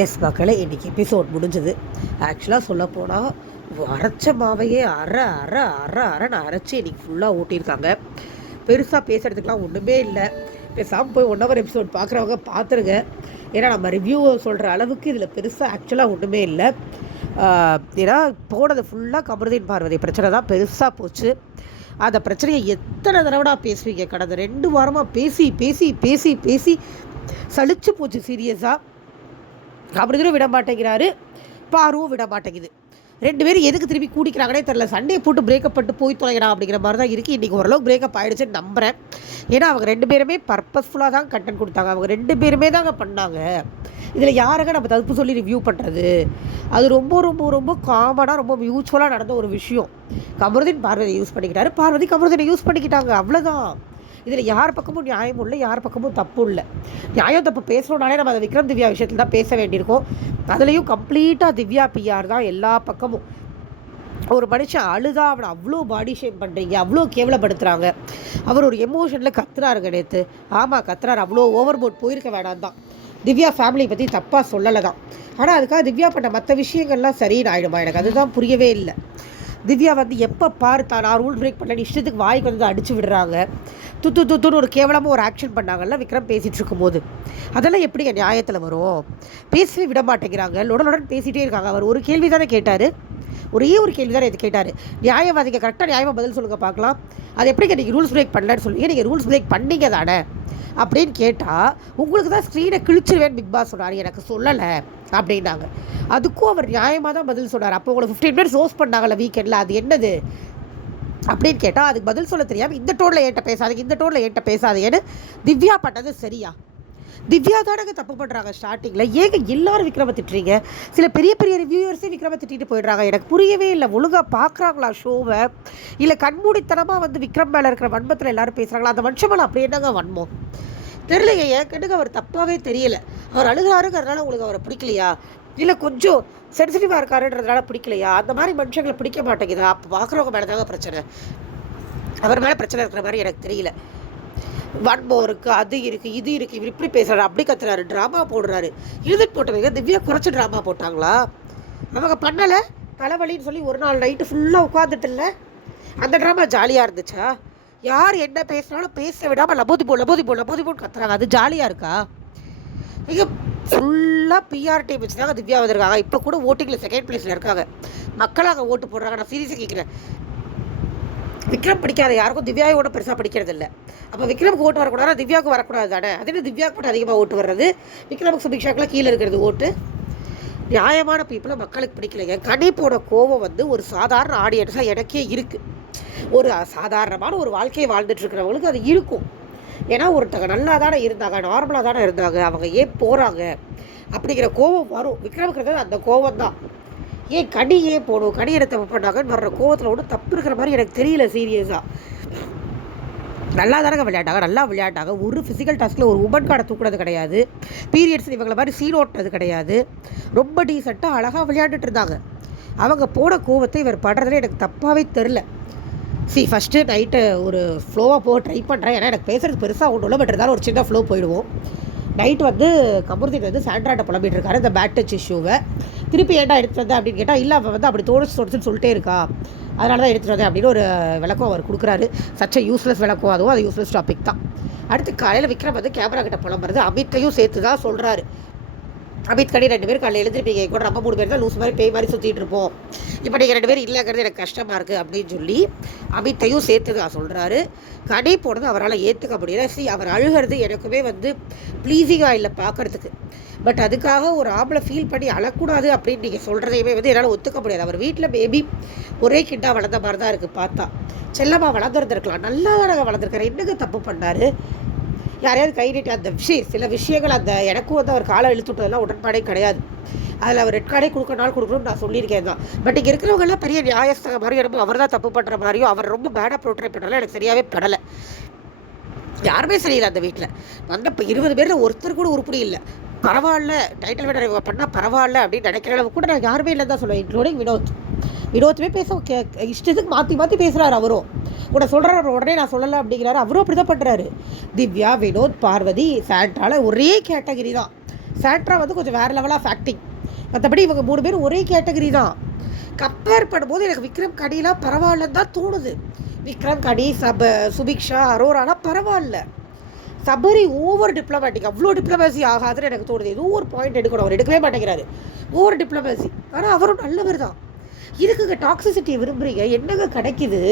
S மக்களே, இன்றைக்கி episode முடிஞ்சது. ஆக்சுவலாக சொல்லப்போனால் அரைச்ச மாவையே அரை அரை அரை அரைன்னு அரைச்சி இன்றைக்கி ஃபுல்லாக ஊட்டியிருக்காங்க. பெருசாக பேசுகிறதுக்கெலாம் ஒன்றுமே இல்லை. பேசாமல் போய் 1 hour எபிசோட் பார்க்குறவங்க பார்த்துருங்க. ஏன்னா நம்ம ரிவ்யூ சொல்கிற அளவுக்கு இதில் பெருசாக ஆக்சுவலாக ஒன்றுமே இல்லை. ஏன்னா போனது ஃபுல்லாக கமருதீன் பார்வதி பிரச்சனை தான் பெருசாக போச்சு. அந்த பிரச்சனையை எத்தனை தடவைடா பேசுவீங்க? கடந்த 2 வாரமாக பேசி பேசி பேசி பேசி சலிச்சு போச்சு. சீரியஸாக கமருதீனும் விட மாட்டேங்கிறாரு, பாருவும் விட மாட்டேங்குது. 2 பேரும் எதுக்கு திரும்பி கூட்டிக்கிறாங்கன்னே தெரில. சண்டையை போட்டு பிரேக்கப் பண்ணிட்டு போய் தொலைகிறான் அப்படிங்கிற மாதிரி தான் இருக்குது. இன்றைக்கி ஓரளவுக்கு பிரேக்கப் ஆகிடுச்சுன்னு நம்புகிறேன். ஏன்னா அவங்க 2 பேருமே பர்பஸ்ஃபுல்லாக தான் கண்டென்ட் கொடுத்தாங்க. அவங்க 2 பேருமே தாங்க பண்ணாங்க. இதில் யாருங்க நம்ம தப்பு சொல்லி ரிவ்யூ பண்ணுறது? அது ரொம்ப ரொம்ப ரொம்ப காமனாக ரொம்ப மியூச்சுவலாக நடந்த ஒரு விஷயம். கமருதீன் பார்வதி யூஸ் பண்ணிக்கிட்டாரு, பார்வதி கமருதீனை யூஸ் பண்ணிக்கிட்டாங்க, அவ்வளோதான். இதில் யார் பக்கமும் நியாயமும் இல்லை, யார் பக்கமும் தப்பும் இல்லை. நியாயம் தப்பு பேசணுன்னாலே நம்ம அதை விக்ரம் திவ்யா விஷயத்தில் தான் பேச வேண்டியிருக்கோம். அதுலேயும் கம்ப்ளீட்டாக திவ்யா பிஆர் தான் எல்லா பக்கமும். ஒரு மனுஷன் அழுதா அவனை அவ்வளோ பாடி ஷேம் பண்ணுறீங்க, அவ்வளோ கேவலப்படுத்துகிறாங்க. அவர் ஒரு எமோஷனில் கத்துறாருங்க நேற்று. ஆமாம் கத்துறாரு, அவ்வளோ ஓவர் போட் போயிருக்க வேணாம் தான். திவ்யா ஃபேமிலியை பற்றி தப்பாக சொல்லலை தான். ஆனால் அதுக்காக திவ்யா பண்ண மற்ற விஷயங்கள்லாம் சரின்னு ஆகிடுமா? எனக்கு அதுதான் புரியவே இல்லை. திவ்யா வந்து எப்போ பார்த்தா நான் ரூல் பிரேக் பண்ணல இஷ்டத்துக்கு வாய்க்கு வந்து அடிச்சு விடுறாங்க. துத்துன்னு ஒரு கேவலமாக ஒரு ஆக்ஷன் பண்ணாங்கல்ல விக்ரம் பேசிகிட்டு இருக்கும்போது. அதெல்லாம் எப்படிங்க நியாயத்தில் வரும்? பேசவே விட மாட்டேங்கிறாங்க, லொடலுடன் பேசிகிட்டே இருக்காங்க. அவர் ஒரு கேள்வி தானே கேட்டார், ஒரே ஒரு கேள்வி தானே இது கேட்டார். நியாயவாதிங்க கரெக்டாக நியாயமாக பதில் சொல்லுங்கள் பார்க்கலாம். அது எப்படிங்க நீங்கள் ரூல்ஸ் பிரேக் பண்ணலன்னு சொல்லுவீங்க? நீங்கள் ரூல்ஸ் பிரேக் பண்ணீங்க தானே அப்படின்னு கேட்டால் உங்களுக்கு தான் ஸ்க்ரீனை கிழிச்சிருவேன் பிக் பாஸ் சொன்னார், எனக்கு சொல்லலை அப்படின்னாங்க. அதுக்கும் அவர் நியாயமாக தான் பதில் சொன்னார். அப்போ உங்களுக்கு 15 minutes ஹோஸ்ட் பண்ணாங்கல்ல வீக்கெண்டில், அது என்னது அப்படின்னு கேட்டால் அதுக்கு பதில் சொல்ல தெரியாமல் இந்த டோனில் ஏன்ட்ட பேசாதீங்க, இந்த டோனில் ஏன்ட்ட பேசாதீங்கன்னு திவ்யா பண்ணது சரியா? திவ்யா தானங்க தப்பு பண்ணுறாங்க ஸ்டார்டிங்கில். ஏங்க எல்லாரும் விக்ரம திட்டுறீங்க? சில பெரிய பெரிய ரிவ்யூவர்ஸே விக்ரம திட்டிட்டு போயிடுறாங்க. எனக்கு புரியவே இல்லை. ஒழுங்காக பார்க்குறாங்களா ஷோவை, இல்லை கண்மூடித்தனமாக வந்து விக்ரம் மேலே இருக்கிற வன்மத்தில் எல்லாரும் பேசுகிறாங்களா? அந்த மனுஷன் மேலே அப்படி என்னங்க வன்மம் தெரியலைங்க. ஏன் கண்டுக்கு அவர் தப்பாகவே தெரியல. அவர் அழுகிறாருங்கிறதுனால உங்களுக்கு அவரை பிடிக்கலையா, இல்லை கொஞ்சம் சென்சிட்டிவாக இருக்காருன்றதுனால பிடிக்கலையா? அந்த மாதிரி மனுஷங்களை பிடிக்க மாட்டேங்குதா? அப்போ பார்க்குறவங்க மேலே தாங்க பிரச்சனை. அவர் மேலே பிரச்சனை இருக்கிற மாதிரி எனக்கு தெரியல. வன்மம் இருக்குது, அது இருக்குது, இது இருக்குது, இவர் இப்படி பேசுகிறாரு, அப்படி கத்துறாரு, ட்ராமா போடுறாரு. எழுதிட்டு போட்டவங்க திவ்யா குறைச்சி ட்ராமா போட்டாங்களா? அவங்க பண்ணலை தலைவலின்னு சொல்லி ஒரு நாள் நைட்டு ஃபுல்லாக உட்காந்துட்டு இல்லை, அந்த ட்ராமா ஜாலியாக இருந்துச்சா? யார் என்ன பேசுனாலும் பேச விடாமல் லபோதிபோன்னு கத்துறாங்க, அது ஜாலியாக இருக்கா? இங்கே ஃபுல்லாக பிஆர் டீம் வச்சு தாங்க திவ்யா வந்திருக்காங்க. இப்போ கூட ஓட்டிங்கில் 2nd பிளேஸில் இருக்காங்க. மக்களாக ஓட்டு போடுறாங்க. நான் சீரியஸாக கேட்குறேன், விக்ரம் பிடிக்காத யாருக்கும் திவ்யாவோட பெருசாக பிடிக்கிறது இல்லை. அப்போ விக்ரமுக்கு ஓட்டு வரக்கூடாது, திவ்யாவுக்கு வரக்கூடாது தானே? அதுன்னு திவ்யாவுக்கு மட்டும் அதிகமாக ஓட்டு வர்றது, விக்ரமுக்கு சுபிக்ஷாக்கெலாம் கீழே இருக்கிறது ஓட்டு. நியாயமான பீப்புளை மக்களுக்கு பிடிக்கலைங்க. கணிப்போட கோபம் வந்து ஒரு சாதாரண ஆடியன்ஸாக எனக்கே இருக்குது. ஒரு சாதாரணமான ஒரு வாழ்க்கையை வாழ்ந்துட்டு இருக்கிறவங்களுக்கு அது இருக்கும். ஏன்னா ஒருத்தங்க நல்லா தானே இருந்தாங்க, நார்மலாக தானே இருந்தாங்க, அவங்க ஏன் போகிறாங்க அப்படிங்கிற கோபம் வரும். விக்ரமுக்கு அந்த கோபம் தான். ஏன் கனி ஏன் போகணும், கனி என்ன தப்பு பண்ணாங்கன்னு வர்ற கோவத்தில் ஒன்றும் தப்பு இருக்கிற மாதிரி எனக்கு தெரியல. சீரியஸாக நல்லா தானங்க விளையாட்டாங்க, நல்லா விளையாட்டாங்க. ஒரு ஃபிசிக்கல் டாஸ்கில் ஒரு உமன் கார்டை தூக்குறது கிடையாது, பீரியட்ஸ் இவங்களை மாதிரி சீன் ஓட்டுறது கிடையாது. ரொம்ப டீசெண்டாக அழகாக விளையாண்டுட்டு இருந்தாங்க. அவங்க போன கோவத்தை இவர் படுறதுல எனக்கு தப்பாகவே தெரில. ஃபஸ்ட்டு நைட்டு ஒரு ஃப்ளோவாக போக ட்ரை பண்ணுறேன். ஏன்னா எனக்கு பேசுகிறது பெருசாக ஒன்றும் இல்லை, பட் இருந்தாலும் ஒரு சின்ன ஃப்ளோ போயிடுவோம். நைட்டு வந்து கமருதீன் வந்து சாண்ட்ராட்ட புலம்பிட்டு இருக்காரு இந்த பேட் டச் இஷ்யூவை. திருப்பி ஏன்டா எடுத்துட்டு வந்தேன் அப்படின்னு கேட்டால், இல்லை அவன் வந்து அப்படி தோணுச்சுன்னு சொல்லிட்டே இருக்கா, அதனால தான் எடுத்துகிட்டு வந்தேன் அப்படின்னு ஒரு விளக்கம் அவர் கொடுக்குறாரு. சச்ச யூஸ்லெஸ் விளக்கம், அதுவும் அது யூஸ்லெஸ் டாபிக் தான். அடுத்து காலையில் விக்ரம் வந்து கேமரா கிட்ட புலம்புறது அமித்தையும் சேர்த்து தான் சொல்கிறாரு. அமித் கடி 2 பேர் காலையில் எழுந்திருப்பீங்க கூட, நம்ம 3 பேர் தான் லூஸ் மாதிரி பேய் மாதிரி சுற்றிட்டு இருப்போம், இப்போ நீங்கள் 2 பேர் இல்லைங்கிறது எனக்கு கஷ்டமாக இருக்குது அப்படின்னு சொல்லி அமித்தையும் சேர்த்து தான் சொல்கிறாரு. கடி போனது அவரால் ஏற்றுக்க முடியல. அவர் அழுகிறது எனக்குமே வந்து ப்ளீஸிங்காக இல்லை பார்க்குறதுக்கு. பட் அதுக்காக ஒரு ஆம்பளை ஃபீல் பண்ணி அழக்கூடாது அப்படின்னு நீங்கள் சொல்கிறதையுமே வந்து என்னால் ஒத்துக்க முடியாது. அவர் வீட்டில் மேபி ஒரே கிட்டாக வளர்ந்த மாதிரி தான் இருக்குது பார்த்தா. செல்லமாக வளர்ந்துருந்துருக்கலாம், நல்லா தானங்க வளர்ந்துருக்காரு, என்னங்க தப்பு பண்ணார்? யாரையாவது கை நீட்டி அந்த சில விஷயங்கள் அந்த எனக்கும் வந்து அவர் காலை இழுத்து விட்டதெல்லாம் உடன்பாடே கிடையாது. அதில் அவர் ரெட் கார்டே கொடுக்கறனால கொடுக்கணும்னு நான் சொல்லியிருக்கேன் தான். பட் இங்கே இருக்கிறவங்கெல்லாம் பெரிய நியாயஸ்தக மாதிரியும் ரொம்ப அவர் தான் தப்பு பண்ணுற மாதிரியும் அவர் ரொம்ப பேடாக ப்ரோட்ரை பண்ணாலும் எனக்கு சரியாகவே படலை. யாருமே சரியில்லை அந்த வீட்டில். வந்த இப்போ 20 பேரில் ஒருத்தர் கூட உருப்படி இல்லை. பரவாயில்ல டைட்டில் வினர் பண்ணால் பரவாயில்ல அப்படின்னு நினைக்கிற அளவுக்கு கூட நான் யாருமே இல்லை தான் சொல்லுவேன், இன்க்ளூடிங் வினோத்துமே இஷ்டத்துக்கு மாற்றி பேசுகிறாரு. அவரும் கூட சொல்கிறார், உடனே நான் சொல்லலை அப்படிங்கிறாரு. அவரும் அப்படி தான் பண்ணுறாரு. திவ்யா, வினோத், பார்வதி, சாண்டால ஒரே கேட்டகிரி தான். சாண்ட்ரா வந்து கொஞ்சம் வேறு லெவல் ஆஃப் ஆக்டிங். மற்றபடி இவங்க 3 பேரும் ஒரே கேட்டகரி தான். கம்பேர் பண்ணும்போது எனக்கு விக்ரம் கனிலாம் பரவாயில்லன்னு தான் தோணுது. விக்ரம் கனி, சுபிக்ஷா, அரோராலாம் பரவாயில்ல. சபரி ஓவர் டிப்ளமேட்டிக், அவ்வளோ டிப்ளமேசி ஆகாதுன்னு எனக்கு தோணுது. ஏதோ ஒரு பாயிண்ட் எடுக்கணும், அவர் எடுக்கவே மாட்டேங்கிறாரு. Over diplomacy. ஆனால் அவரும் நல்லவர் தான். இதுக்குங்க டாக்ஸிசிட்டியை விரும்புகிறீங்க, என்னங்க கிடைக்குது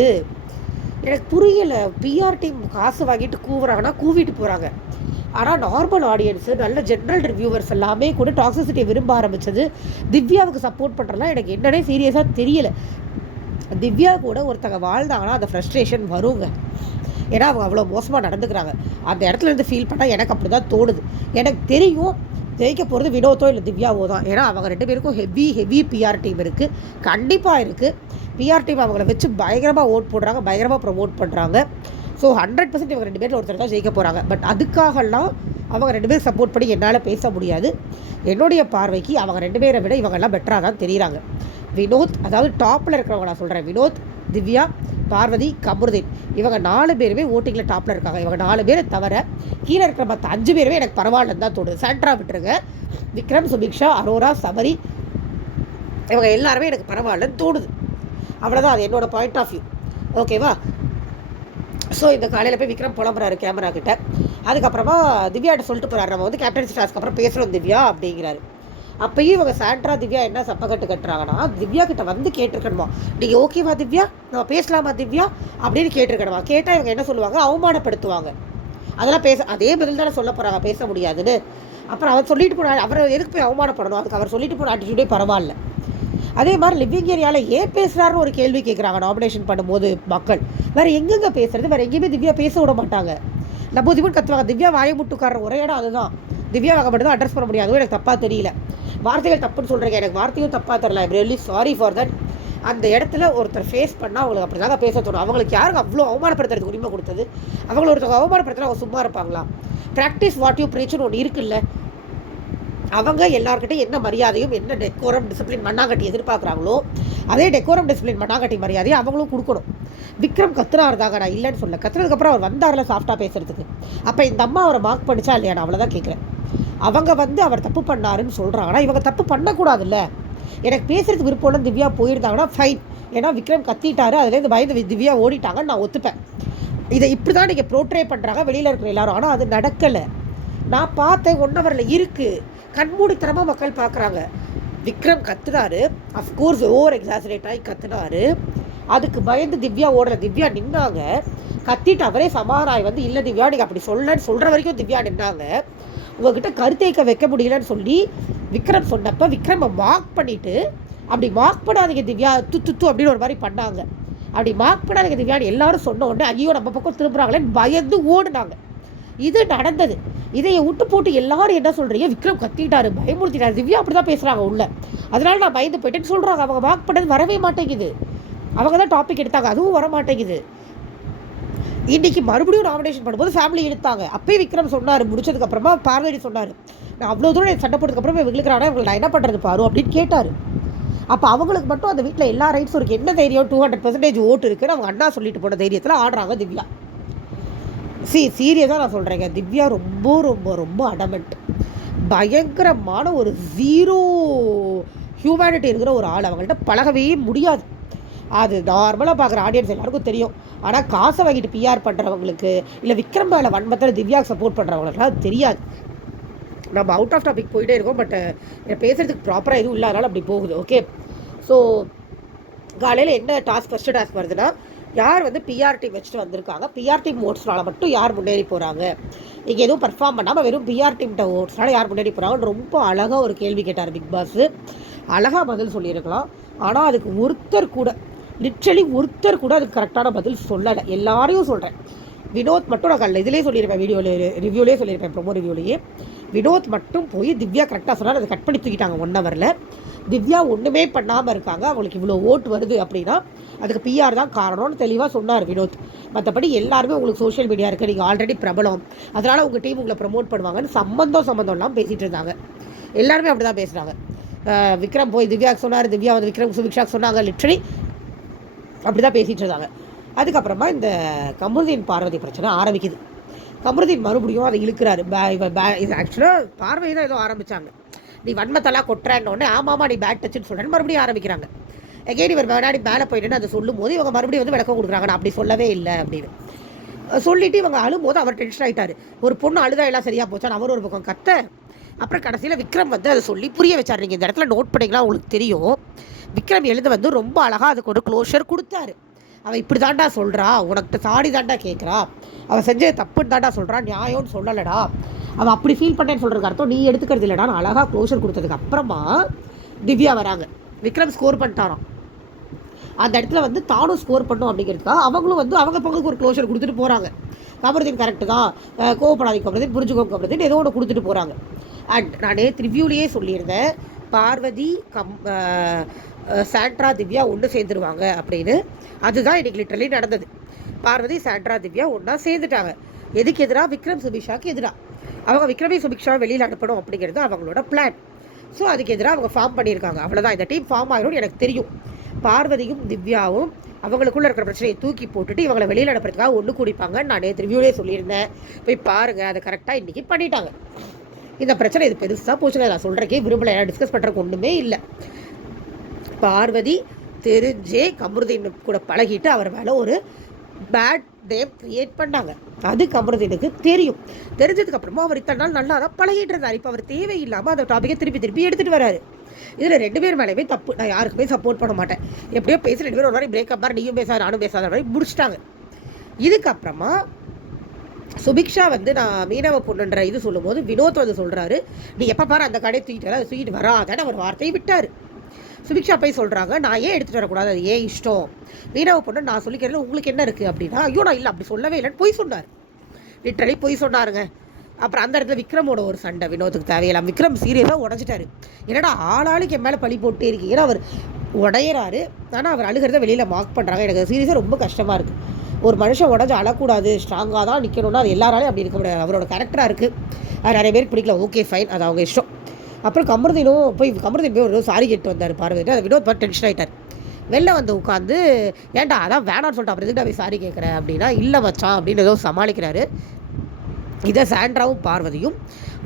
எனக்கு புரியலை. பிஆர் டீம் காசு வாங்கிட்டு கூவுறாங்கன்னா கூவிட்டு போகிறாங்க. ஆனால் நார்மல் ஆடியன்ஸு, நல்ல ஜென்ரல் ரிவ்யூவர்ஸ் எல்லாமே கூட டாக்ஸிசிட்டியை விரும்ப ஆரம்பித்தது திவ்யாவுக்கு சப்போர்ட் பண்ணுறலாம் எனக்கு என்னன்னே சீரியஸாக தெரியலை. திவ்யா கூட ஒருத்தங்க வாழ்ந்தாங்கன்னா அந்த ஃப்ரஸ்ட்ரேஷன் வருங்க. ஏன்னா அவங்க அவ்வளோ மோசமாக நடந்துக்கிறாங்க. அந்த இடத்துல இருந்து ஃபீல் பண்ணால் எனக்கு அப்படி தான் தோணுது. எனக்கு தெரியும் ஜெயிக்க போகிறது வினோத்தோ இல்லை திவ்யாவோ தான். ஏன்னா அவங்க 2 பேருக்கும் ஹெவி பிஆர் டீம் இருக்குது, கண்டிப்பாக இருக்குது. பிஆர் டீம் அவங்கள வச்சு பயங்கரமாக ஓட் போடுறாங்க, பயங்கரமாக ப்ரொமோட் பண்ணுறாங்க. ஸோ 100% இவங்க 2 பேரில் ஒருத்தர் தான் ஜெயிக்க போகிறாங்க. பட் அதுக்காகலாம் அவங்க 2 பேரும் சப்போர்ட் பண்ணி என்னால் பேச முடியாது. என்னுடைய பார்வைக்கு அவங்க 2 பேரை விட இவங்கெல்லாம் பெட்டராக தான் தெரியுறாங்க. வினோத், அதாவது டாப்பில் இருக்கிறவங்க நான் சொல்கிறேன், வினோத், திவ்யா, பார்வதி, கமருதீன், இவங்க 4 பேருமே ஓட்டிங்கில் டாப்பில் இருக்காங்க. இவங்க 4 பேரை தவிர கீழே இருக்கிற மற்ற 5 பேருமே எனக்கு பரவாயில்லன்னு தான் தோணுது. சாண்ட்ரா விட்டுருங்க, விக்ரம், சுபிக்ஷா, அரோரா, சபரி, இவங்க எல்லாருமே எனக்கு பரவாயில்லன்னு தோணுது. அவ்வளோதான், அது என்னோடய பாயிண்ட் ஆஃப் வியூ. ஓகேவா? ஸோ இந்த காலையில் போய் விக்ரம் புலம்புறாரு கேமரா கிட்ட. அதுக்கப்புறமா திவ்யாட்ட சொல்லிட்டு போகிறாரு, நம்ம வந்து கேப்டன்சி டாஸ்க்கு அப்புறம் பேசுகிறோம் திவ்யா அப்படிங்கிறாரு. அப்பயும் இவங்க சாண்ட்ரா திவ்யா என்ன சப்பக்கட்டு கட்டுறாங்கன்னா, திவ்யா கிட்ட வந்து கேட்டிருக்கணுமா, நீங்கள் ஓகேவா திவ்யா, நம்ம பேசலாமா திவ்யா அப்படின்னு கேட்டிருக்கணுமா. கேட்டால் இவங்க என்ன சொல்லுவாங்க, அவமானப்படுத்துவாங்க. அதெல்லாம் அதே பதில் தானே சொல்ல போகிறாங்க, பேச முடியாதுன்னு. அப்புறம் அவர் சொல்லிட்டு போனார், அவரை எதுக்கு போய் அவமானப்படணும், அதுக்கு அவர் சொல்லிட்டு போன ஆட்டிடியூடே பரவாயில்ல. அதே மாதிரி லிவிங் ஏரியாவில் ஏன் பேசுகிறாருன்னு ஒரு கேள்வி கேட்குறாங்க நாமினேஷன் பண்ணும்போது மக்கள். வேறு எங்கெங்க பேசுறது, வேறு எங்கேயுமே திவ்யா பேச விட மாட்டாங்க. நம்பூதிமுன் கத்துவாங்க. திவ்யா வாயமுட்டுக்காரர் ஒரே இடம் அதுதான். திவ்யா வாங்க மட்டும் தான் அட்ரஸ் பண்ண முடியாது. எனக்கு தப்பாக தெரியல, வார்த்தைகள் தப்புன்னு சொல்கிறீங்க, எனக்கு வார்த்தையும் தப்பாக தெரியல. I'm really sorry for that. அந்த இடத்துல ஒருத்தர் ஃபேஸ் பண்ணால் அவங்களுக்கு அப்படி தாங்க பேச தோணும். அவங்களுக்கு யாருக்கு அவ்வளோ அவமானப்படுத்துறதுக்கு உரிமை கொடுத்தது? அவங்கள ஒருத்தவங்க அவமானப்படுத்தினா அவங்க சும்மா இருப்பாங்களா? ப்ராக்டிஸ் வாட் யூ ப்ரீச்னு ஒன்று இருக்குல்ல. அவங்க எல்லாருக்கிட்டையும் என்ன மரியாதையும் என்ன டெக்கோரம் டிசிப்ளின் மண்ணாங்கட்டி எதிர்பார்க்குறாங்களோ அதே டெக்கோரம் டிசிப்ளின் மண்ணாங்கட்டி மரியாதையை அவங்களும் கொடுக்கணும். விக்ரம் கத்துனார் தாங்க, நான் இல்லைன்னு சொல்ல. கத்துனதுக்கப்புறம் அவர் வந்தார்ல சாஃப்டாக பேசுறதுக்கு. அப்போ இந்த அம்மா அவரை மார்க் பண்ணிச்சா இல்லையா, நான் அவ்வளோதான் கேட்குறேன். அவங்க வந்து அவர் தப்பு பண்ணாருன்னு சொல்கிறாங்கன்னா இவங்க தப்பு பண்ணக்கூடாதுல்ல. எனக்கு பேசுறதுக்கு விருப்பம் திவ்யா போயிருந்தாங்கன்னா ஃபைன். ஏன்னா விக்ரம் கத்திட்டாரு, அதுலேருந்து பயந்து திவ்யா ஓடிட்டாங்கன்னு நான் ஒத்துப்பேன். இதை இப்படி தான் நீங்கள் ப்ரோட்ரே பண்ணுறாங்க வெளியில் இருக்கிற எல்லாரும். ஆனால் அது நடக்கலை. நான் பார்த்தேன் 1 ஹவரில் இருக்குது, கண்மூடித்தனமாக மக்கள் பார்க்குறாங்க. விக்ரம் கத்துனாரு, அஃப்கோர்ஸ் ஓவர் எக்ஸாசரேட் ஆகி கத்துனாரு. அதுக்கு பயந்து திவ்யா ஓடலை. திவ்யா நின்னாங்க, கத்திட்டு அவரே சமாதானம் வந்து இல்லை திவ்யா நீங்கள் அப்படி சொல்லன்னு சொல்கிற வரைக்கும் திவ்யா நின்னாங்க. உங்ககிட்ட கருத்தேக்க வைக்க முடியலன்னு சொல்லி விக்ரம் சொன்னப்போ விக்ரமை மார்க் பண்ணிவிட்டு, அப்படி மார்க் பண்ணாதீங்க திவ்யா துத்து அப்படின்னு ஒரு மாதிரி பண்ணாங்க. அப்படி மார்க் பண்ணாதீங்க திவ்யான்னு எல்லாரும் சொன்ன உடனே ஐயோ நம்ம பக்கம் திரும்புகிறாங்களேன்னு பயந்து ஓடுனாங்க. இது நடந்தது. இதையை விட்டு போட்டு எல்லாரும் என்ன சொல்கிறீங்க, விக்ரம் கத்திட்டாரு, பயமுறுத்திட்டாரு, திவ்யா அப்படி தான் பேசுகிறாங்க உள்ள, அதனால நான் பயந்து போயிட்டேன்னு சொல்கிறாங்க. அவங்க மார்க் பண்ணது வரவே மாட்டேங்குது. அவங்க தான் டாபிக் எடுத்தாங்க, அதுவும் வர மாட்டேங்குது. இன்றைக்கி மறுபடியும் நாமினேஷன் பண்ணும்போது ஃபேமிலி எடுத்தாங்க. அப்பயே விக்ரம் சொன்னார், முடிச்சதுக்கப்புறமா பார்வதி சொன்னார், நான் அவ்வளோ தூரம் சண்டை போட்டதுக்கப்புறமா இவங்களுக்குறானா இவங்களை நான் என்ன பண்ணுறது பாரு அப்படின்னு கேட்டார். அப்போ அவங்களுக்கு மட்டும் அந்த வீட்டில் எல்லா ரைட்ஸும் இருக்குது. என்ன தைரியம் 200% ஓட்டு இருக்குன்னு அவங்க அண்ணா சொல்லிட்டு போன தைரியத்தில் ஆடுறாங்க திவ்யா. சீரியஸாக நான் சொல்கிறேங்க, திவ்யா ரொம்ப ரொம்ப ரொம்ப அடமெண்ட், பயங்கரமான ஒரு ஜீரோ ஹியூமனிட்டி இருக்கிற ஒரு ஆள். அவங்கள்ட்ட பழகவே முடியாது. அது நார்மலாக பார்க்குற ஆடியன்ஸ் எல்லாருக்கும் தெரியும். ஆனால் காசை வாங்கிட்டு பிஆர் பண்ணுறவங்களுக்கு, இல்லை விக்ரம் மேலே வன்மத்தில் திவ்யா சப்போர்ட் பண்ணுறவங்களுக்குலாம் அது தெரியாது. நம்ம அவுட் ஆஃப் டாபிக் போயிட்டே இருக்கோம். பட் பேசுகிறதுக்கு ப்ராப்பராக எதுவும் இல்லாதனால அப்படி போகுது. ஓகே, ஸோ காலையில் என்ன ஃபஸ்ட்டு டாஸ்க் வருதுன்னா, யார் வந்து பிஆர் டீம் வச்சுட்டு வந்திருக்காங்க, பிஆர் டீம் ஓட்ஸ்னால மட்டும் யார் முன்னேறி போகிறாங்க, இங்கே எதுவும் பர்ஃபார்ம் பண்ணாமல் வெறும் பிஆர் டீம்கிட்ட ஓட்ஸ்னால யார் முன்னேறி போகிறாங்கன்னு ரொம்ப அழகாக ஒரு கேள்வி கேட்டார் பிக் பாஸ். அழகாக பதில் சொல்லியிருக்கலாம். ஆனால் அதுக்கு ஒருத்தர் கூட அதுக்கு கரெக்டான பதில் சொல்லலை. எல்லாரையும் சொல்கிறேன், வினோத் மட்டும் நான் இதிலே சொல்லியிருப்பேன், ரிவ்யூலேயே சொல்லியிருப்பேன், ப்ரொமோ ரிவ்யூலேயே. வினோத் மட்டும் போய் திவ்யா கரெக்டாக சொன்னால் அதை கட் பண்ணி தூக்கிட்டாங்க 1 ஹவரில். திவ்யா ஒன்றுமே பண்ணாமல் இருக்காங்க, அவங்களுக்கு இவ்வளோ ஓட்டு வருது அப்படின்னா அதுக்கு பிஆர் தான் காரணம்னு தெளிவாக சொன்னார் வினோத். மற்றபடி எல்லாருமே உங்களுக்கு சோஷியல் மீடியா இருக்குது, நீங்கள் ஆல்ரெடி பிரபலம், அதனால் உங்கள் டீம் உங்களை ப்ரமோட் பண்ணுவாங்கன்னு சம்மந்தம்லாம் பேசிகிட்டு இருந்தாங்க. எல்லாருமே அப்படி தான் பேசுகிறாங்க. விக்ரம் போய் திவ்யாவுக்கு சொன்னார், திவ்யா வந்து விக்ரம் சுபிக்ஷாக்கு சொன்னாங்க, லிட்ரலி அப்படி தான் பேசிகிட்டு இருந்தாங்க. அதுக்கப்புறமா இந்த கமருதீன் பார்வதி பிரச்சனை ஆரம்பிக்குது. கமருதீன் மறுபடியும் அதை இழுக்கிறாரு. இது ஆக்சுவலாக பார்வை தான் ஏதோ ஆரம்பித்தாங்க. நீ வன்மத்தெல்லாம் கொட்டுறேன்னொடனே ஆமாமா நீ பேட் டச்சுன்னு சொல்கிறேன்னு மறுபடியும் ஆரம்பிக்கிறாங்க. எகெயின் இவர் விளையாடி மேலே போயிட்டுன்னு அதை சொல்லும் போது இவங்க மறுபடியும் வந்து விளக்கம் கொடுக்குறாங்க, நான் அப்படி சொல்லவே இல்லை அப்படின்னு சொல்லிவிட்டு இவங்க அழும்போது அவர் டென்ஷன் ஆகிட்டார். ஒரு பொண்ணு அழுதா எல்லாம் சரியாக போச்சான்னு அவர் ஒரு பக்கம் கத்த. அப்புறம் கடைசியில் விக்ரம் வந்து அதை சொல்லி புரிய வச்சார். நீங்கள் இந்த இடத்துல நோட் பண்ணிக்கலாம், உங்களுக்கு தெரியும். விக்ரம் எழுந்து வந்து ரொம்ப அழகாக அதுக்கு ஒரு க்ளோஷர் கொடுத்தாரு. அவள் இப்படி தாண்டா சொல்கிறா, உனக்கு சாடி தாண்டா கேட்குறா, அவள் செஞ்ச தப்புன்னு தாண்டா சொல்கிறா, நியாயம்னு சொல்லலடா, அவள் அப்படி ஃபீல் பண்ணேன்னு சொல்கிறதுக்கு அர்த்தம் நீ எடுத்துக்கிறது இல்லைடான்னு அழகாக க்ளோஷர் கொடுத்ததுக்கு அப்புறமா திவ்யா வராங்க. விக்ரம் ஸ்கோர் பண்ணிட்டாராம். அந்த இடத்துல வந்து தானும் ஸ்கோர் பண்ணும் அப்படிங்கிறதுக்காக அவங்களும் வந்து அவங்க பங்குக்கு ஒரு க்ளோஷர் கொடுத்துட்டு போகிறாங்க. கமருதீன் கரெக்டு தான், கோவப்படாதீங்க கமருதீன், புரிஞ்சுக்கோங்க கமருதீன், ஏதோ ஒன்று கொடுத்துட்டு போகிறாங்க. அண்ட் நான் ரிவ்யூலேயே சொல்லியிருந்தேன், பார்வதி சாண்ட்ரா திவ்யா ஒன்று சேர்ந்துருவாங்க அப்படின்னு. அதுதான் இன்றைக்கி லிட்டரலி நடந்தது. பார்வதி சாண்ட்ரா திவ்யா ஒன்றா சேர்ந்துட்டாங்க. எதுக்கு எதிராக? விக்ரம் சுபிக்ஷாவுக்கு எதிராக. அவங்க விக்ரமே சுபிக்ஷா வெளியில் அனுப்பணும் அப்படிங்கிறது அவங்களோட பிளான். ஸோ அதுக்கு எதிராக அவங்க ஃபார்ம் பண்ணியிருக்காங்க. அவ்வளோதான், இந்த டீம் ஃபார்ம் ஆகிடும்னு எனக்கு தெரியும். பார்வதியும் திவ்யாவும் அவங்களுக்குள்ளே இருக்கிற பிரச்சனையை தூக்கி போட்டுட்டு இவங்களை வெளியில் அனுப்புறதுக்காக ஒன்று கூடிப்பாங்க. நான் ரிவ்யூலே சொல்லியிருந்தேன், போய் பாருங்கள், அதை கரெக்டாக இன்றைக்கி பண்ணிட்டாங்க. இந்த பிரச்சனை இது பெருசாக போச்சுங்க, நான் சொல்கிறக்கே விரும்பலை, டிஸ்கஸ் பண்ணுறதுக்கு ஒன்றுமே இல்லை. பார்வதி தெரிஞ்சே கமருதீன் கூட பழகிட்டு அவர் மேலே ஒரு பேட் நேம் க்ரியேட் பண்ணாங்க. அது கமருதீனுக்கு தெரியும். தெரிஞ்சதுக்கப்புறமா அவர் இத்தனை நாள் நல்லா தான் பழகிட்டு இருந்தார். இப்போ அவர் தேவையில்லாமல் அந்த டாப்பிக்கை திருப்பி எடுத்துகிட்டு வராரு. இதில் 2 பேர் மேலேயுமே தப்பு. நான் யாருக்குமே சப்போர்ட் பண்ண மாட்டேன். எப்படியோ பேசி 2 பேர் ஒரு மாதிரி பிரேக்கப் மாதிரி நீயும் பேசாத நானும் பேசாத மாதிரி முடிச்சிட்டாங்க. இதுக்கப்புறமா சுபிக்ஷா வந்து நான் மீனவ பொண்ணுன்ற இது சொல்லும் போது வினோத் வந்து சொல்கிறாரு, நீ எப்போ பாரு அந்த கடையை தூக்கிட்டு வராதான்னு ஒரு வார்த்தையை விட்டார். சுபிக்ஷா போய் சொல்கிறாங்க, நான் ஏன் எடுத்துகிட்டு வரக்கூடாது, அது ஏன் இஷ்டம், மீனவ பொண்ணு நான் சொல்லிக்கிறேன், உங்களுக்கு என்ன இருக்குது அப்படின்னா, ஐயோ நான் இல்லை அப்படி சொல்லவே இல்லைன்னு போய் சொன்னார். லிட்டரலி போய் சொன்னாருங்க. அப்புறம் அந்த இடத்துல விக்ரமோட ஒரு சண்டை வினோத்துக்கு தேவையில்லாம். விக்ரம் சீரியஸாக உடஞ்சிட்டாரு. என்னடா ஆளாளுக்கு என் மேலே பழி போட்டே இருக்கீங்க. ஏன்னா அவர் உடையிறாரு, ஆனால் அவர் அழுகிறத வெளியில் மார்க் பண்ணுறாங்க. எனக்கு சீரியஸாக ரொம்ப கஷ்டமாக இருக்குது. ஒரு மனுஷன் உடஞ்சி அழக்கூடாது, ஸ்ட்ராங்காக தான் நிற்கணும்னா அது எல்லாராலையும் அப்படி இருக்க முடியாது. அவரோட கேரக்டராக இருக்குது, அது நிறைய பேருக்கு பிடிக்கல, ஓகே ஃபைன், அது அவங்க இஷ்டம். அப்புறம் கமருதீன் போய் ஒரு சாரி கேட்டு வந்தார் பார்வதி. அது வினோத் பார்த்து டென்ஷன் ஆகிட்டார். வெளில வந்து உட்காந்து, ஏன்டா அதான் வேணான்னு சொல்லிட்டு அப்புறம் எதுக்கிட்ட போய் சாரி கேட்குறேன் அப்படின்னா, இல்லை மச்சான் அப்படின்னு ஏதோ சமாளிக்கிறாரு. இதை சாண்ட்ராவும் பார்வதியும்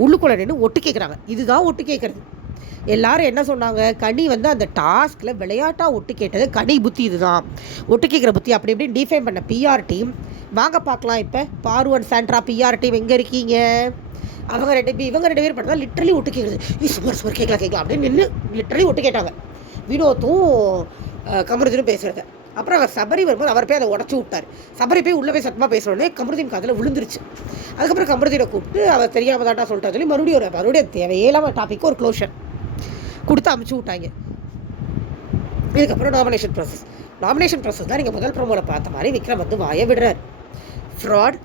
உள்ளுக்குள்ளே நின்று ஒட்டு கேட்குறாங்க. இதுதான் ஒட்டு கேட்குறது. எல்லாரும் என்ன சொன்னாங்க, கனி வந்து அந்த டாஸ்கில் விளையாட்டாக ஒட்டு கேட்டது கனி புத்தி, இதுதான் ஒட்டு கேட்குற புத்தி அப்படி இப்படின்னு டிஃபைன் பண்ண பிஆர் டீம். வாங்க பார்க்கலாம், இப்போ பார்வ அண்ட் சாண்ட்ரா பிஆர் டீம் எங்கே இருக்கீங்க? இவங்க 2 பேர் பண்ணதான் லிட்டரலி ஒட்டு கேட்குறது. சுமர் கேட்கலாம் அப்படின்னு நின்று லிட்டரலி ஒட்டு கேட்டாங்க. வினோத்தும் கமருதீனும் பேசுகிறத. அப்புறம் அவர் சபரி வரும்போது அவர் போய் அதை உடச்சி விட்டார். சபரி போய் உள்ளே போய் சத்தமாக பேசுகிறோன்னே கமருதீன் காதில் விழுந்துருச்சு. அதுக்கப்புறம் கமருதீனை கூப்பிட்டு அவர் தெரியாமல் தாண்டா சொல்லிட்டா சொல்லி மறுபடியும் தேவையே இல்லாமல் டாப்பிக்கு ஒரு க்ளோஷர் கொடுத்து அமுச்சு விட்டாங்க. இதுக்கப்புறம் நாமினேஷன் ப்ராசஸ் தான் நீங்கள் முதல் ப்ரோமோவில் பார்த்த மாதிரி விக்ரம் வந்து வாய விடுறார். ஃப்ராட்,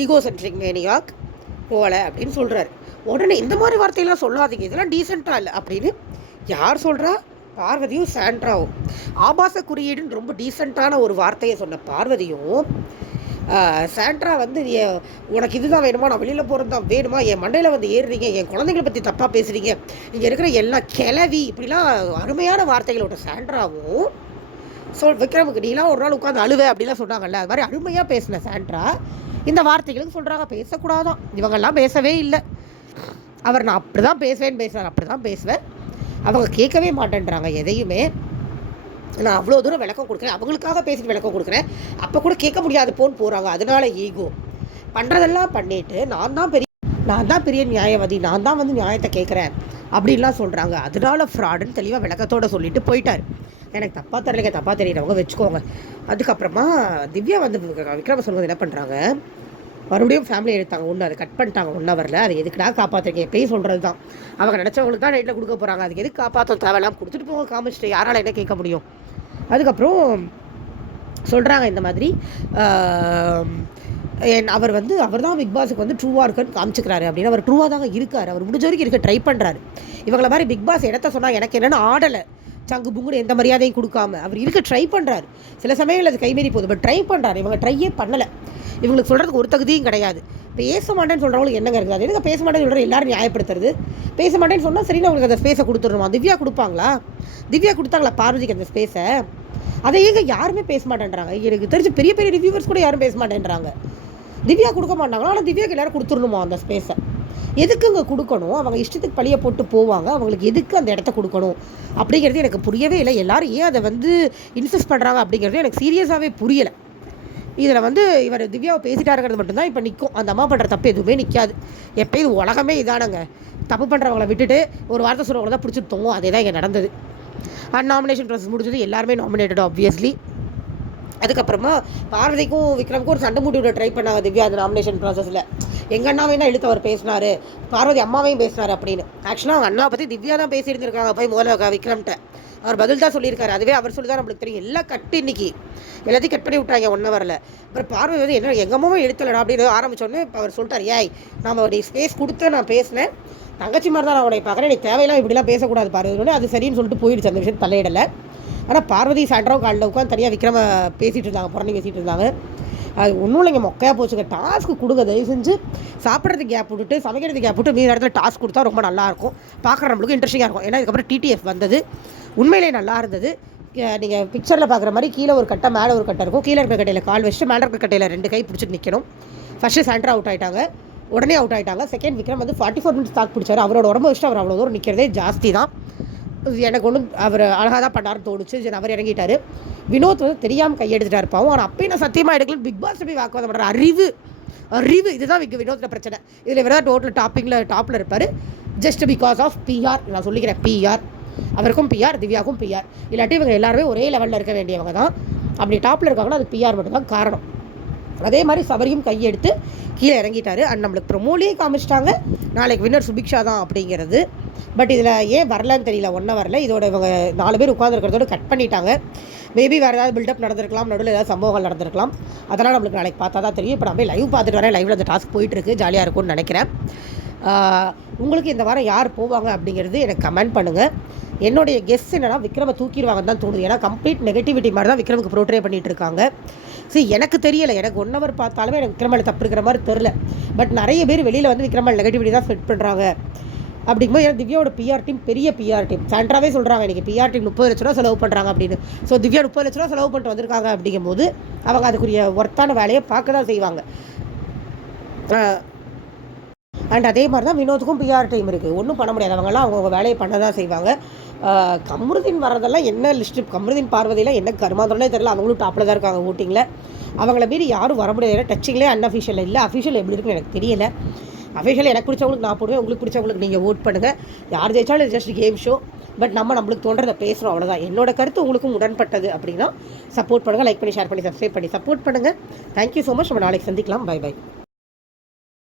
ஈகோ சென்ட்ரிக் மேனியாக் போல அப்படின்னு சொல்கிறார். உடனே இந்த மாதிரி வார்த்தையெல்லாம் சொல்லாதீங்க, இதெல்லாம் டீசெண்டாக இல்லை அப்படின்னு யார் சொல்கிறா? பார்வதியும் சாண்ட்ராவும். ஆபாச குறியீடுன்னு ரொம்ப டீசெண்டான ஒரு வார்த்தையை சொன்ன பார்வதியும், சாண்ட்ரா வந்து உனக்கு இதுதான் வேணுமா, நான் வெளியில் போகிறது தான் வேணுமா, என் மண்டையில் வந்து ஏறுறீங்க, என் குழந்தைங்களை பற்றி தப்பாக பேசுகிறீங்க, இங்கே இருக்கிற எல்லா கிளவி, இப்படிலாம் அருமையான வார்த்தைகளோட சாண்ட்ராவும் விக்ரமுக்கு நீலாம் ஒரு நாள் உட்காந்து அழுவே அப்படிலாம் சொன்னாங்கல்ல, அது மாதிரி அருமையாக பேசின சாண்ட்ரா இந்த வார்த்தைகளுக்கு சொல்கிறாங்க பேசக்கூடாதான். இவங்கெல்லாம் பேசவே இல்லை. அவர் நான் அப்படி தான் பேசுவேன் அப்படி தான் பேசுவேன், அவங்க கேட்கவே மாட்டேன்றாங்க எதையுமே. நான் அவ்வளோ தூரம் விளக்கம் கொடுக்குறேன், அவங்களுக்காக பேசிட்டு விளக்கம் கொடுக்குறேன், அப்போ கூட கேட்க முடியாது போகிறாங்க. அதனால ஈகோ பண்ணுறதெல்லாம் பண்ணிவிட்டு நான் தான் பெரிய நியாயவாதி, நான் தான் வந்து நியாயத்தை கேட்குறேன் அப்படின்லாம் சொல்கிறாங்க. அதனால ஃப்ராடுன்னு தெளிவாக விளக்கத்தோடு சொல்லிட்டு போயிட்டார். எனக்கு தப்பாக தெரியிறவங்க வச்சுக்கோங்க. அதுக்கப்புறமா திவ்யா வந்து விக்ரம சொல்வது என்ன பண்ணுறாங்க, மறுபடியும் ஃபேமிலி எடுத்தாங்க, ஒன்று அதை கட் பண்ணிட்டாங்க, 1 ஹவரில். அது எதுக்குடா காப்பாற்றுறீங்க, எப்பயும் சொல்கிறது தான், அவங்க நினச்சவங்களுக்கு தான் நைட்டில் கொடுக்க போகிறாங்க, அதுக்கு எதுக்கு காப்பாற்ற தேவையில்லாம் கொடுத்துட்டு போங்க, காமிச்சிட்டு யாரால் என்ன கேட்க முடியும். அதுக்கப்புறம் சொல்கிறாங்க இந்த மாதிரி அவர் தான் பிக் பாஸுக்கு வந்து ட்ரூவாக இருக்குன்னு காமிச்சிக்கிறாரு அப்படின்னு. அவர் ட்ரூவாக தாங்க இருக்கார், அவர் முடிஞ்ச வரைக்கும் இருக்க ட்ரை பண்ணுறாரு. இவங்களை மாதிரி பிக் பாஸ் இடத்த சொன்னால் எனக்கு என்னென்னு ஆடலை, சங்கு புங்குன்னு எந்த மரியாதையும் கொடுக்காம அவர் இருக்க ட்ரை பண்ணுறாரு. சில சமயங்கள் அது கைமீறி போகுது, பட் ட்ரை பண்ணுறாரு. இவங்க ட்ரையே பண்ணலை, இவங்களுக்கு சொல்கிறதுக்கு ஒரு தகுதியும் கிடையாது. பேச மாட்டேன்னு சொல்கிறவங்களுக்கு என்னங்க இருக்குது, அது எனக்கு பேச மாட்டேன்னு சொல்கிற எல்லாரும் நியாயப்படுத்துறது. பேச மாட்டேன்னு சொன்னால் சரின்னு அவங்களுக்கு அந்த ஸ்பேஸை கொடுத்துடணுமா? திவ்யா கொடுத்தாங்களா பார்வதிக்கு அந்த ஸ்பேஸை? அதை ஏங்க யாருமே பேச மாட்டேன்றாங்க. எனக்கு தெரிஞ்சு பெரிய ரிவ்யூவர்ஸ் கூட யாரும் பேச மாட்டேன்றாங்க. திவ்யா கொடுக்க மாட்டாங்களா, ஆனால் திவ்யாவுக்கு எல்லோரும் கொடுத்துடணுமா அந்த ஸ்பேஸை? எதுக்குங்க கொடுக்கணும்? அவங்க இஷ்டத்துக்கு பழியை போட்டு போவாங்க, அவங்களுக்கு எதுக்கு அந்த இடத்த கொடுக்கணும் அப்படிங்கிறது எனக்கு புரியவே இல்லை. எல்லோரும் ஏன் அதை வந்து இன்சிஸ்ட் பண்ணுறாங்க அப்படிங்கிறது எனக்கு சீரியஸாகவே புரியலை. இதில் வந்து இவர் திவ்யாவை பேசிட்டாருங்கிறது மட்டும்தான் இப்போ நிற்கும். அந்த அம்மா பண்ணுற தப்பு எதுவுமே நிற்காது. எப்போ இது உலகமே இதானங்க, தப்பு பண்ணுறவங்கள விட்டுட்டு ஒரு வார்த்தை சொல்கிறவங்கள தான் பிடிச்சிட்டு தோங்கும். அதே தான் இங்கே நடந்தது. நாமினேஷன் ப்ராசஸ் முடிஞ்சது, எல்லாருமே நாமினேட்டட் ஆப்வியஸ்லி. அதுக்கப்புறமா பார்வதிக்கும் விக்ரமுக்கும் ஒரு சண்டை மூட்டி விட ட்ரை பண்ணாங்க திவ்யா அந்த நாமினேஷன் ப்ராசஸில். எங்கள் அண்ணாவையும் தான் இழுத்து அவர் பேசினார், பார்வதி அம்மாவையும் பேசினார் அப்படின்னு. ஆக்சுவலாக அவங்க அண்ணா பற்றி திவ்யா தான் பேசியிருந்துருக்காங்க போய் முதல்ல விக்ரம்கிட்ட. அவர் பதில் தான் சொல்லியிருக்காரு. அதுவே அவர் சொல்லி தான் நம்மளுக்கு தெரியும். எல்லாம் கட்டு இன்றைக்கி எல்லாத்தையும் கட் பண்ணி விட்டாங்க 1 ஹவரில். அப்புறம் பார்வை வந்து என்ன எங்கள் அம்மாவும் எடுத்தலடா அப்படின்னு ஆரம்பித்தோன்னே இப்போ அவர் சொல்லிட்டார், ஏய் நம்ம ஒரு ஸ்பேஸ் கொடுத்து நான் பேசினேன், தங்கச்சி மாதிரி தான் நான் உடைய பார்க்குறேன், நீ தேவையெல்லாம் இப்படிலாம் பேசக்கூடாது பார்வதி. அது சரின்னு சொல்லிட்டு போயிடுச்சு, அந்த விஷயத்தை தலையிடலை. ஆனால் பார்வதி சாயந்தரம் காலில் உட்காந்து தனியாக விக்ரம பேசிகிட்டு இருந்தாங்க, புறணி பேசிகிட்டு இருந்தாங்க. அது ஒன்றும் இல்லைங்க, மொக்கையாக போச்சுங்க. டாஸ்க்கு கொடுங்க, தயவு செஞ்சு சாப்பிட்றதுக்கு கேப் விட்டுட்டு சமைக்கிறதுக்கு கேப் விட்டு மீதி இடத்துல டாஸ்க் கொடுத்தா ரொம்ப நல்லாயிருக்கும், பார்க்குற நம்மளுக்கு இன்ட்ரெஸ்டிங்காக இருக்கும். ஏன்னா இதுக்கப்புறம் டிடிஎஃப் வந்தது, உண்மையிலே நல்லா இருந்தது. நீங்கள் பிக்சரில் பார்க்குற மாதிரி கீழே ஒரு கட்டை மேலே ஒரு கட்டை இருக்கும். கீழே இருக்கிற கட்டையில் கால் வச்சுட்டு மேலே இருக்கிற கட்டையில் 2 கை பிடிச்சிட்டு நிற்கணும். ஃபஸ்ட்டு சாயந்தரம் அவுட் ஆகிட்டாங்க, உடனே அவுட் ஆகிட்டாங்க. செகண்ட் விக்ரம் வந்து 44 மினிட்ஸ் தாக்கு பிடிச்சார். அவரோட உடம்பு வச்சுட்டு அவர் அவ்வளோ தூரம் நிற்கிறதே ஜாஸ்தி தான். எனக்கு ஒன்றும் அவர் அழகாக தான் பண்ணார்னு தோணுச்சு. அவர் இறங்கிட்டார். வினோத் வந்து தெரியாமல் கையெடுத்துட்டா இருப்பாவும், ஆனால் அப்பயும் நான் சத்தியமாக எடுக்கலன்னு பிக் பாஸ் போய் வாக்குவாதம் பண்ணுற அறிவு இதுதான் வினோத்தில் பிரச்சனை. இதில் இவர் தான் டோட்டல் டாப்பில் இருப்பார். Just because of PR. நான் சொல்லிக்கிறேன், பிஆர். அவருக்கும் பிஆர், திவ்யாவுக்கும் பிஆர். இல்லாட்டி இவங்க எல்லாருமே ஒரே லெவலில் இருக்க வேண்டியவங்க தான். அப்படி டாப்பில் இருக்காங்கன்னா அது பிஆர் மட்டும்தான் காரணம். அதே மாதிரி சபரியும் கையெடுத்து கீழே இறங்கிட்டார். அண்ட் நம்மளுக்கு ப்ரொமோலியே காமிச்சிட்டாங்க, நாளைக்கு வின்னர் சுபிக்ஷா தான் அப்படிங்கிறது. பட் இதில் ஏன் வரலன்னு தெரியல, 1 ஹவரில் இதோட இவங்க 4 பேர் உட்காந்துருக்கிறதோடு கட் பண்ணிட்டாங்க. மேபி வேறு ஏதாவது பில்டப் நடந்திருக்கலாம், நடுவில் ஏதாவது சம்பவங்கள் நடந்திருக்கலாம். அதெல்லாம் நம்மளுக்கு நாளைக்கு பார்த்தா தான் தெரியும். இப்போ நான் போய் லைவ் பார்த்துட்டு வரேன், லைவில் அந்த டாஸ்க் போயிட்டுருக்கு, ஜாலியாக இருக்கும்னு நினைக்கிறேன். உங்களுக்கு இந்த வாரம் யார் போவாங்க அப்படிங்கிறது எனக்கு கமெண்ட் பண்ணுங்கள். என்னுடைய கெஸ் என்னன்னா விக்ரமை தூக்கிடுவாங்கன்னு தான் தோணுது. ஏன்னா கம்ப்ளீட் நெகட்டிவிட்டி மாதிரி தான் விக்ரமுக்கு ப்ரோட்ரே பண்ணிகிட்டு இருக்காங்க. சரி, எனக்கு தெரியலை, எனக்கு 1 ஹவர் பார்த்தாலுமே எனக்கு விக்ரமில் தப்பு இருக்கிற மாதிரி தெரில. பட் நிறைய பேர் வெளியில் வந்து விக்ரமில் நெகட்டிவிட்டி தான் ஸ்பெட் பண்ணுறாங்க. அப்படிங்கும்போது ஏன்னா திவ்யாவோட பிஆர் டீம் பெரிய பிஆர் டீம். சாண்ட்ராவே சொல்கிறாங்க இன்றைக்கி பிஆர் டீம் 30 லட்ச ரூபா செலவு பண்ணுறாங்க அப்படின்னு. ஸோ திவ்யா 30 லட்ச ரூபா செலவு பண்ணிட்டு வந்திருக்காங்க அப்படிங்கும்போது அவங்க அதுக்குரிய ஒர்த்தான வேலையை பார்க்க தான் செய்வாங்க. அண்ட் அதே மாதிரி தான் வினோத்துக்கும் பிஆர் டீம் இருக்குது, ஒன்றும் பண்ண முடியாது. அவங்களாம் அவங்க வேலையை பண்ண தான் செய்வாங்க. கமருதீன் வரதெல்லாம் என்ன லிஸ்ட்டு, கமருதீன் பார்வதியெலாம் என்ன கருமாந்திரம்னே தெரியல, அவங்களும் டாப்பில் தான் இருக்காங்க ஓட்டிங்கில். அவங்கள மீறி யாரும் வர முடியாது. ஏன்னா டச்சிங்லேயே அன்அஃபிஷியல் இல்லை, அஃபிஷியல் எப்படி இருக்குன்னு எனக்கு தெரியல. அஃபிஷியல் எனக்கு பிடிச்சவங்களுக்கு நான் போடுவேன், உங்களுக்கு பிடிச்சவங்களுக்கு நீங்கள் ஓட் பண்ணுங்கள். யார் ஜெயிச்சாலும் ஜஸ்ட் கேம் ஷோ. பட் நம்மளுக்கு தோன்றதை பேசுகிறோம், அவ்வளோதான். என்னோட கருத்து உங்களுக்கும் உடன்பட்டது அப்படின்னா சப்போர்ட் பண்ணுங்கள், லைக் பண்ணி ஷேர் பண்ணி சப்ஸ்கிரைப் பண்ணி சப்போர்ட் பண்ணுங்கள். Thank you so much. நம்ம நாளைக்கு சந்திக்கலாம். Bye by.